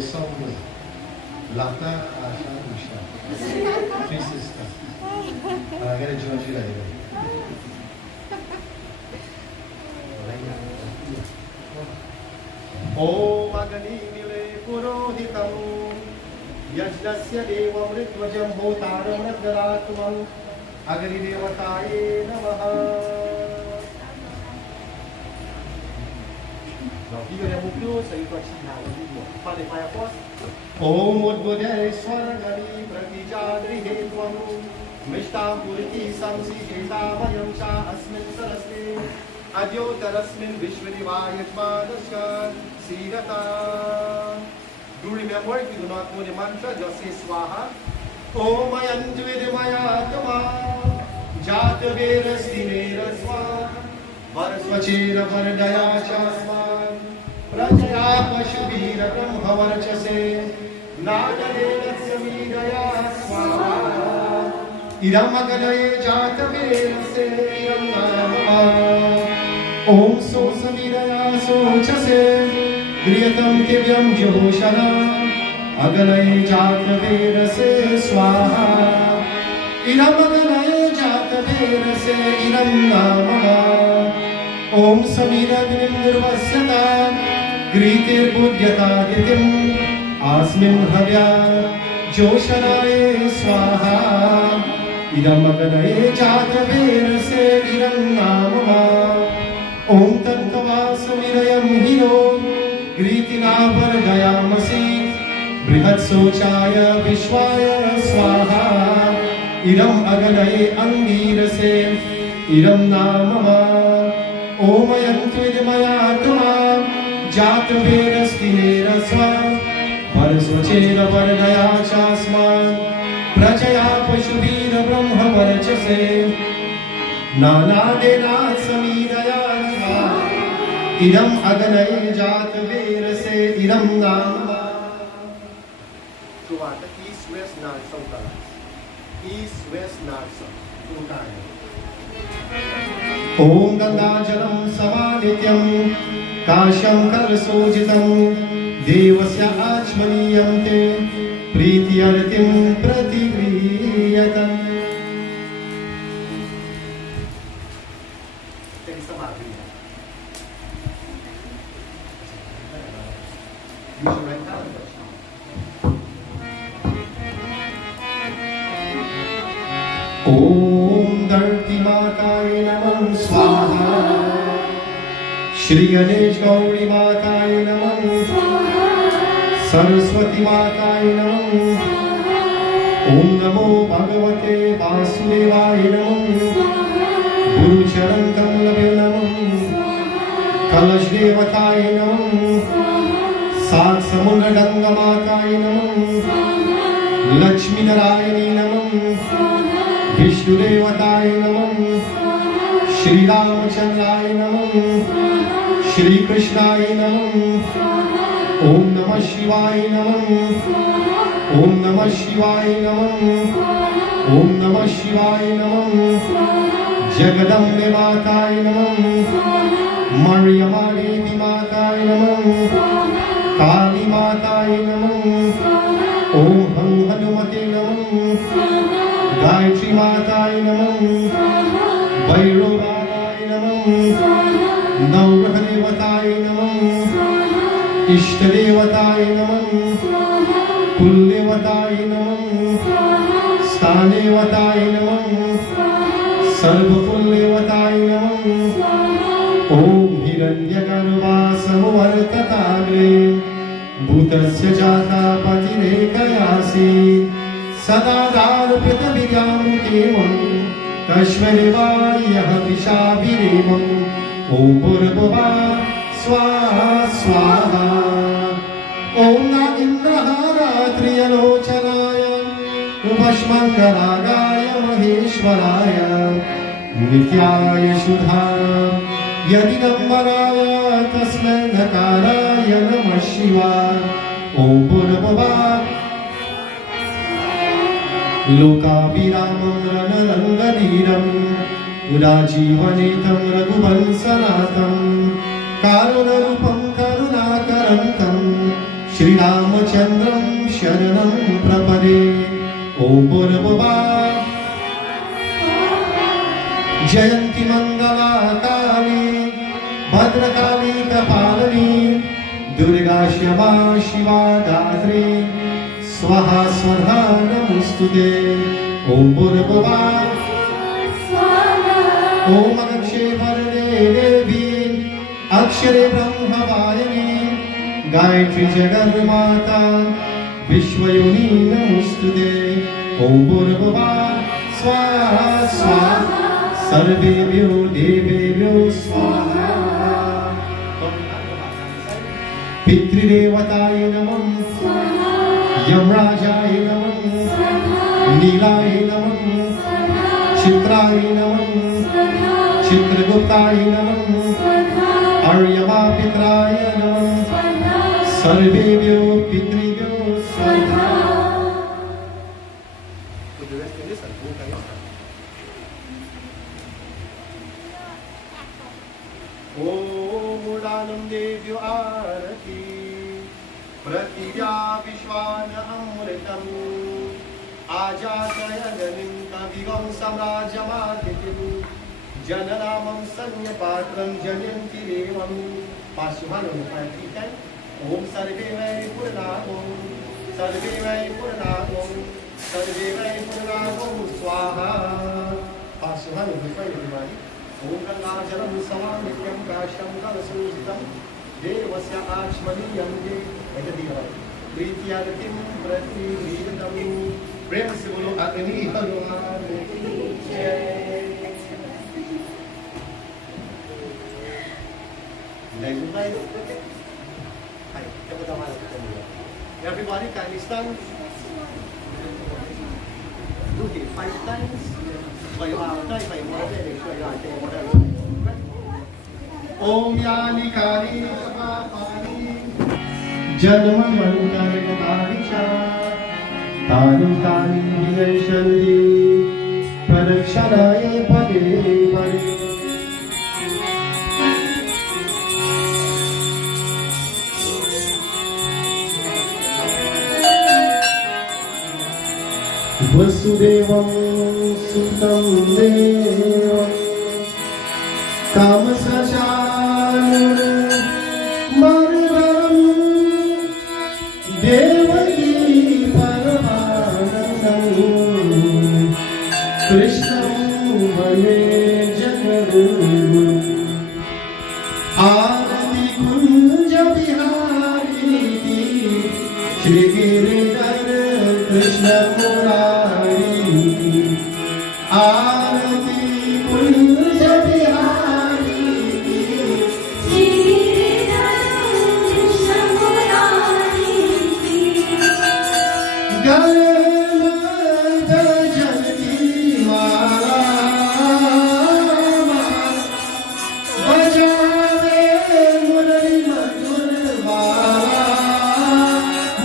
very softly. Lata, Asha, Usha. Three sisters. I gotta join you later. Om Agni Nile Purohitam Yajnasya Devam Ritvajam Hotaram Nagaratumam Agni Devataye Namaha. Om Udbudheshwara Gani Pratijadri Hetvam Mishtam Puriti Samsi Hetavayam Cha Asmin Sarasne Adyotarasmin Vishwadivayajmanasya Sirata. Do remember, if you do not know the mantra, just say Swaha. Om Ayanjvidmayatama Jatavirastinera Swaha Varasvachera Vardaya Chasman Prajaya Pashubhira Brahmavarchase Nagarena Samidaya Swaha Idam Agalaye Jatavirase Idam Namama Om So Samidaya So Chase Griyatam Kivyam Joshana Agalaye Jatavirase Swaha Idam Agalaye Jatavirase Idam Namama Om Samira Vinindurvasyata Gritir Budhyata Ditim Asmin Havya Joshanaye Swaha Idam Agalaye Jatavirase Idam Namama Om Tattva Samirayam Hino Gritina Vargayamasi Brihat Sochaya Vishwaya Swaha Idam Agalaye Angirase Idam Namama Om Ayantvidmayatma Jatavirastinera Swaha Varasvachera Vardaya Chasman Prajaya Pashubhira Brahmavarchase Nanadena Samidaya Swaha Idam Agalaye Jatavirase Idam Namama. Tuwata East West North South Talas. East West North South. Tukaya. Om Ganga Jalam Samanityam Kasham Kalsojitam Devasya Achmaniyam Te Prithiyartim Pratigriyatam. Om Dharti Mataye Namam Swaha Shri Ganesh Gauri Mataye Namam Swaha Saraswati Mataye Namam Swaha Om Namo Bhagavate Vasudevaye Namam Swaha Guru Charan Kamlabe Namam Swaha Kalash Devataye Namam Swaha Sat Samudra Ganga Mataye Namam Swaha Lakshmi Narayani Namam Swaha Vishnu Devataye Namam Shri Ramachandraye Namam Shri Krishnaye Namam Om Namah Shivaya Namam Om Namah Shivaya Namam Om Namah Shivaya Namam Jagadambe Mataye Namam Maryama Devi Mataye Namam Kali Mataye Namam Om Hanumate Namam Gayatri Mataye Namam Bhairavaye Namam Navrahadevataye Namam Ishtadevataye Namam Kuldevataye Namam Sthanevataye Namam Sarvakuldevataye Namam Om Hiranyagarbha Samvartatagre Bhutasya Jata Patirekayasi Sadadar Pritavidyam Kevam Kashmarevayah Vishavirevam Om Purvava Swaha Swaha Om Nagindrahara Triyalochanaya Vashmankaragaya Maheshwaraya Nityaya Shudha Yadigambaraya Tasmai Nakaraya Namah Shivaya Om Purvava Lokaviramam Ranarangadiram Rajivanetam Raghuvansanatam Karunarupam Karunakarantam Shri Ramachandra रामचंद्रं शरणं प्रपदे। ॐ भूर्भुवः जयन्ती मंगला काली भद्रकाली कपालिनी दुर्गा क्षमा शिवा दात्री स्वाहा स्वधा नमोस्तुते। ॐ भूर्भुवः ॐ अक्षरे देवी अक्षरे ब्रह्मवायिनी गायत्री जगन्माता विश्वयोनि नमोस्तुते। ॐ भूर्भुवः स्वाहा स्वाहा सर्वेभ्यो देवेभ्यो स्वाहा। पितृदेवताय नमः यमराजाय नमः नीलाय नमः चित्राय नमः चित्रगुप्ताय नमः आर्यमापित्राय नमः सर्वेभ्यो पितृभ्यो स्वाहा। ॐ मूलानन्देभ्यो आरति प्रतिव्या विश्वान अमृतम् आजातयगनिं कविगं साम्राज्यमादितिं जननामं सन्यपात्रं जनयन्ति देवं पाशुभानुपैठिकम्। ॐ सर्वे वै पूर्णागो सर्वे वै पूर्णागो सर्वे वै पूर्णागो स्वाहा। पाशुभानुपैठिकम्। ॐ गंगाजलं समानित्यं काश्यं कलशोषितं देवस्य आचमनीयं ये एतदीय प्रीत्यार्तिं प्रतिगृहीतं। प्रेम से बोलो अग्नि हनुमान की जय। Everybody kindly stand. Do it 5 times. ओम यानी काली पानी जन्म मंगलकारी तानि तानि विनश्यन्ति प्रदक्षिणाय पदे पदे। वसुदेवं सुतं देवं कामसचारुं मरुदं देवकी परमानन्दं कृष्णं वन्दे जगद्गुरुं। आरति कुञ्ज विहारी श्री गिरिधर कृष्ण मुरारी। आरती कुंज बिहारी श्री गिरिधर कृष्ण मुरारी। गलमद जलती माला बजावे मुरली मधुर बाला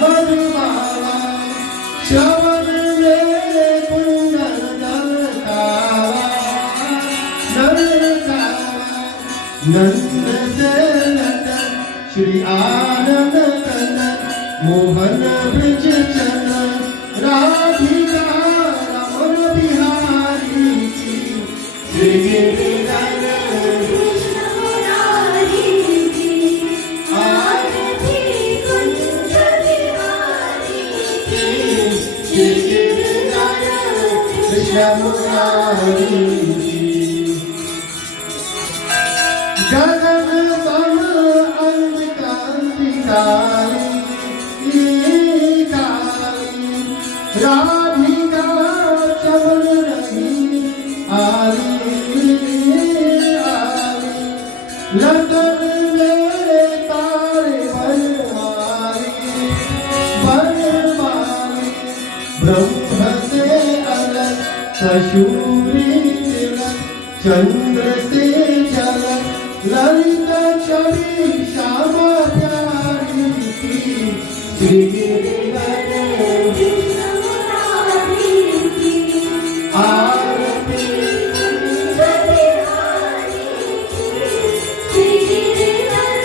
मधुबाला श्रवण में कुंडल नंद से नंदन श्री आनंद कंदन मोहन ब्रज चंदन राधिका रमण बिहारी श्री गिरिधर कृष्ण मुरारी। आरती कुंज बिहारी श्री गिरिधर कृष्ण मुरारी। गगन तल अंधकारिकाली राधिका चमन रही आली आली। लतन में तारे बनवारी ब्रह्म से अलग कशूरी तिलक चंद्र से झलक ललिता छवि श्यामा प्यारी श्री गिरिधर कृष्ण मुरारी। आरती कुंज बिहारी श्री गिरिधर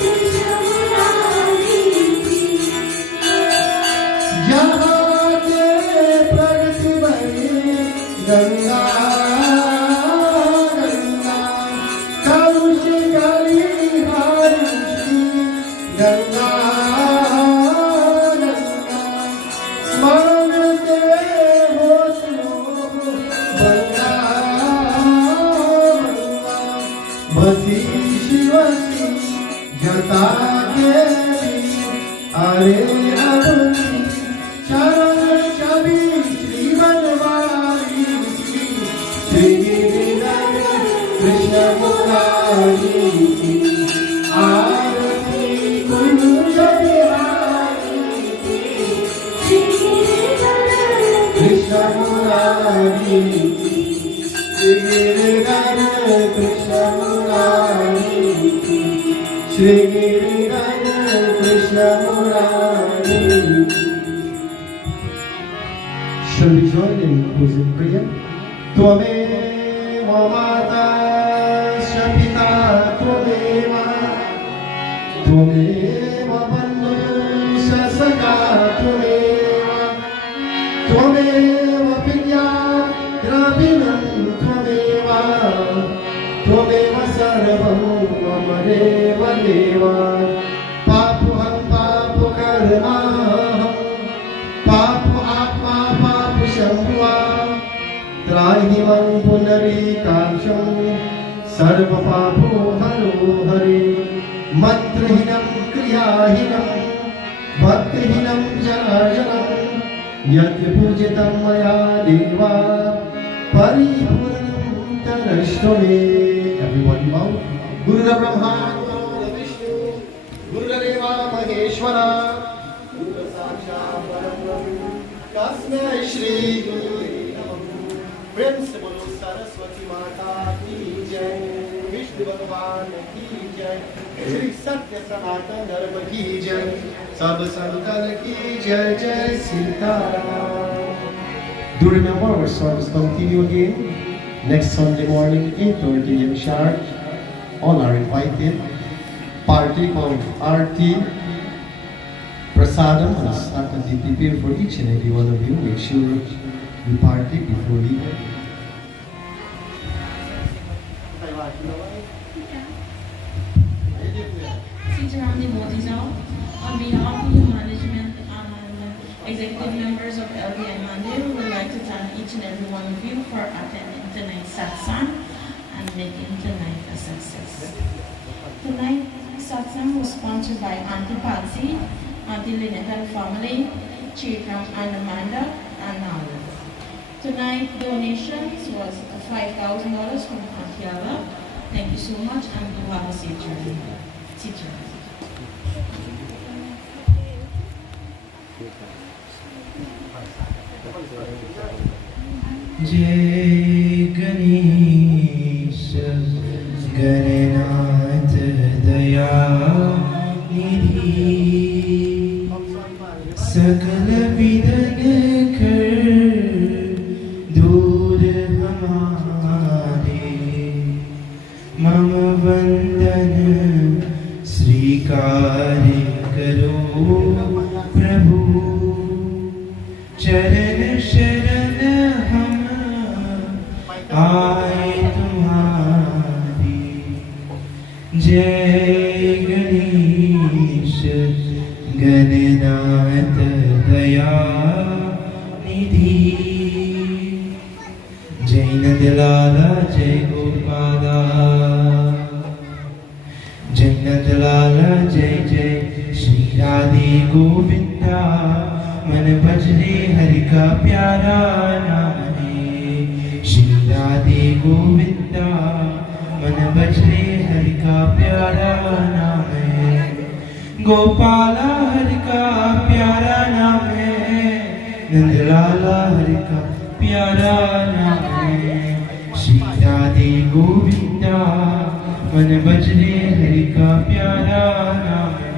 कृष्ण मुरारी। कृष्णता के हरे अरुणि चरण छवि श्री बनवारी श्री गिरिधर कृष्ण मुरारी आरती Kunj Bihari Krishna Murari Shri Giridhar Krishna Murari Shri Giridhar Krishna Murari. Shall we join in closing prayer? Tvameva Mata Shapita Tvameva Tvameva Bandhu Sasaka Tvameva Tvameva Vidya Dravinam Tvameva Tvameva Sarvam Amareva Deva Papuham Papu Karmaham Papu Atma Papu Shambhua Trahimam Punarikamsham Sarva Papu Haro Hare Mantrahinam Kriyahinam Bhaktihinam Janajanam Yat Pujitam Maya Deva Paripurnam Tanashtame. Everybody bow. Guru Brahma Guru Vishnu Guru Deva Maheshwara Guru Sakshat Parabrahma Tasmai Shri Guru प्रेम से बोलो सरस्वती माता की जय विष्णु भगवान की जय श्री सत्य सनातन धर्म की जय सब संतन की जय जय Sitaram. Do remember our service continue again next Sunday morning 8:30 AM sharp. All are invited. Partake of Aarti Prasadam and Sakati prepare for each and every one of you. Make sure you partake before leaving. Teacher Ramdi Modizao, on behalf of the management and executive members of LBI Mandir, we would like to thank each and every one of you for attending tonight's satsang and making tonight a success. Tonight's satsang was sponsored by Auntie Patsy, Auntie Lynette and family, Chikram and Amanda, and Nala. Tonight's donations was $5,000 from Auntie Ella. Thank you so much and do have a safe journey. Teacher. जय गणेश गणनाथ दया निधि सकल विघ्न कर दूर हमारे मम वंदन स्वीकार करो प्रभु चरण शरण हम आए तुम्हारी. जय गणेश गणनाथ दया निधि जय नंदलाला जय गोपाला जय नंदलाला जय जय श्री राधे गोविंदा मन भजरे हरि का प्यारा नाम है श्री राधे गोविंदा मन भजरे हरि का प्यारा नाम है गोपाला हरि का प्यारा नाम है नंदलाला हरि का प्यारा नाम है श्री राधे गोविंदा मन भजरे हरि का प्यारा नाम है.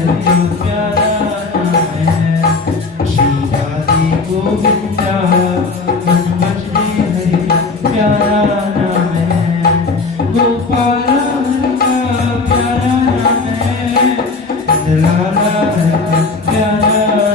हरि का प्यारा नाम है श्री राधे गोविंदा मन भजने हरि का प्यारा नाम है गोपाला हरि का प्यारा नाम है लाला हरि का प्यारा